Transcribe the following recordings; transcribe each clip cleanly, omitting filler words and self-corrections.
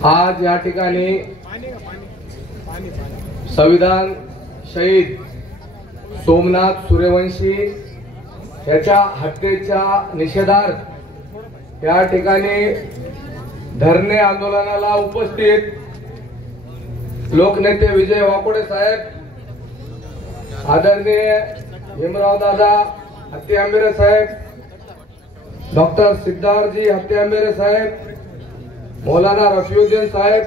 आज या ठिकाणी संविधान शहीद सोमनाथ सूर्यवंशी याच्या हत्येच्या निषेधार्थ या ठिकाणी धरणे आंदोलनाला उपस्थित लोकनेते विजय वाकोडे साहेब, आदरणीय भीमराव दादा हत्यांबेरे साहेब, डॉक्टर सिद्धार्थजी हत्यांबेरे साहेब, मौलाना रफीउद्दीन साहेब,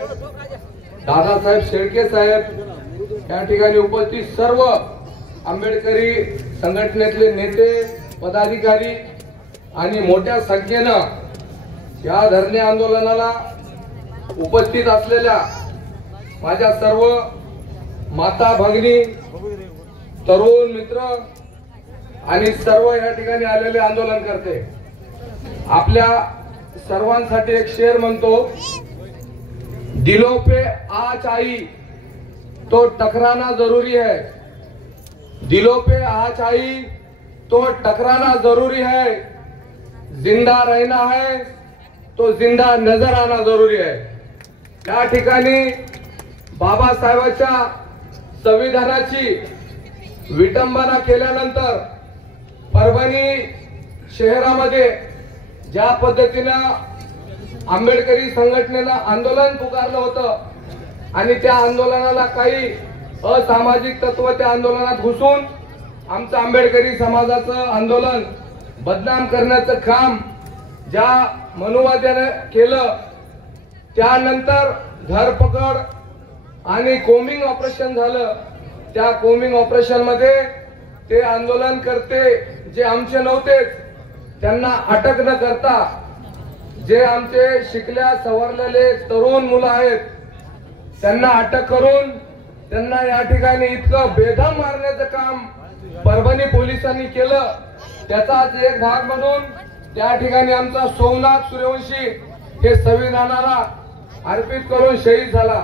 दादासाहेब शेळके साहेब या ठिकाणी उपस्थित सर्व आंबेडकरी संघटनेतले नेते पदाधिकारी आणि मोठ्या संख्येनं या धरणे आंदोलनाला उपस्थित असलेल्या माझ्या सर्व माता भगिनी, तरुण मित्र आणि सर्व या ठिकाणी आलेले आंदोलनकर्ते, आपल्या सर्वांसाठी एक शेर म्हणतो, दिलों पे आँच आई तो टकराना जरूरी है, दिलों पे आँच आई तो टकराना जरूरी है, जिंदा रहना है तो जिंदा नजर आना जरूरी है। या ठिकाणी बाबासाहेबांच्या संविधानाची विटंबना केल्यानंतर परभणी शहरामध्ये ज्या पद्धतीनं आंबेडकरी संघटनेनं आंदोलन पुकारलं होतं आणि त्या आंदोलनाला काही असामाजिक तत्व त्या आंदोलनात घुसून आमचं आंबेडकरी समाजाचं आंदोलन बदनाम करण्याचं काम ज्या मनुवाद्याने केलं, त्यानंतर धरपकड आणि कोमिंग ऑपरेशन झालं। त्या कोमिंग ऑपरेशन मध्ये ते आंदोलनकर्ते जे आमचे नव्हते त्यांना अटक न करता जे आमचे शिकल्या सवरलेले तरुण मुलं आहेत त्यांना अटक करून त्यांना या ठिकाणी इतकं बेदम मारण्याचं काम परभणी पोलिसांनी केलं। त्याचाच एक भाग म्हणून त्या ठिकाणी आमचा सोमनाथ सूर्यवंशी हे संविधानाला अर्पित करून शहीद झाला।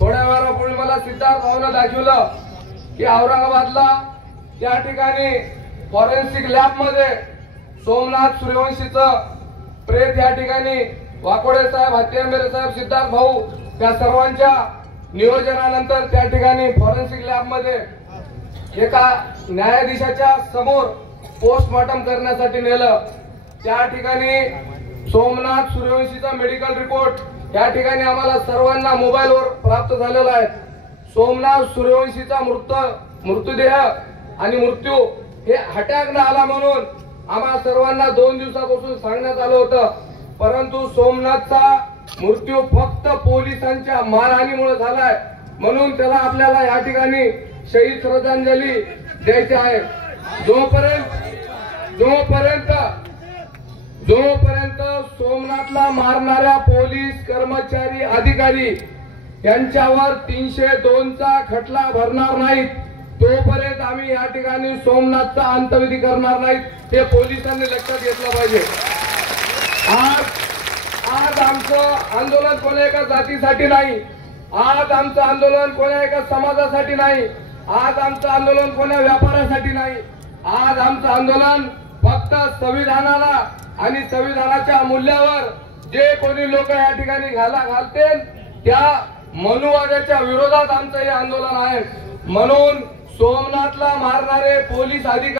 थोड्या वेळापूर्वी मला सिद्धार्थ भाऊने दाखवलं की औरंगाबादला त्या ठिकाणी फॉरेन्सिक लॅब मध्ये सोमनाथ सूर्यवंशीचं प्रेत या ठिकाणी वाकोडे साहेब, हत्यांबेरे साहेब, सिद्धार्थ भाऊ त्या सर्वांच्या नियोजनानंतर त्या ठिकाणी फॉरेन्सिक लॅब मध्ये एका न्यायाधीशाच्या समोर पोस्टमॉर्टम करण्यासाठी नेलं। त्या ठिकाणी सोमनाथ सूर्यवंशीचा मेडिकल रिपोर्ट या ठिकाणी आम्हाला सर्वांना मोबाईलवर प्राप्त झालेला आहे। सोमनाथ सूर्यवंशीचा मृतदेह आणि मृत्यू हे अटॅकने आला म्हणून आम्हाला सर्वांना 2 दिवसापासून सांगण्यात आलं होतं, परंतु सोमनाथचा मृत्यू फक्त पोलिसांच्या मारहाणीमुळे झालाय म्हणून त्याला आपल्याला या ठिकाणी शहीद श्रद्धांजली द्यायची आहे। जोपर्यंत सोमनाथला मारणाऱ्या पोलीस कर्मचारी अधिकारी यांच्यावर 302 चा खटला भरणार नाहीत तोपर्यंत आम्ही या ठिकाणी सोमनाथचा अंत्यविधी करणार नाहीत, हे पोलिसांनी लक्षात घेतलं पाहिजे। आज आमचं आंदोलन कोणा एका जातीसाठी नाही, आज आमचं आंदोलन कोणा एका समाजासाठी नाही, आज आमचं आंदोलन कोणा व्यापारासाठी नाही, आज आमचं आंदोलन फक्त संविधानाला आणि संविधानाच्या मूल्यावर जे कोणी लोक या ठिकाणी घालतील त्या मनुवाद्याच्या विरोधात आमचं हे आंदोलन आहे। म्हणून सोमनाथला मारणारे पोलीस अधिकारी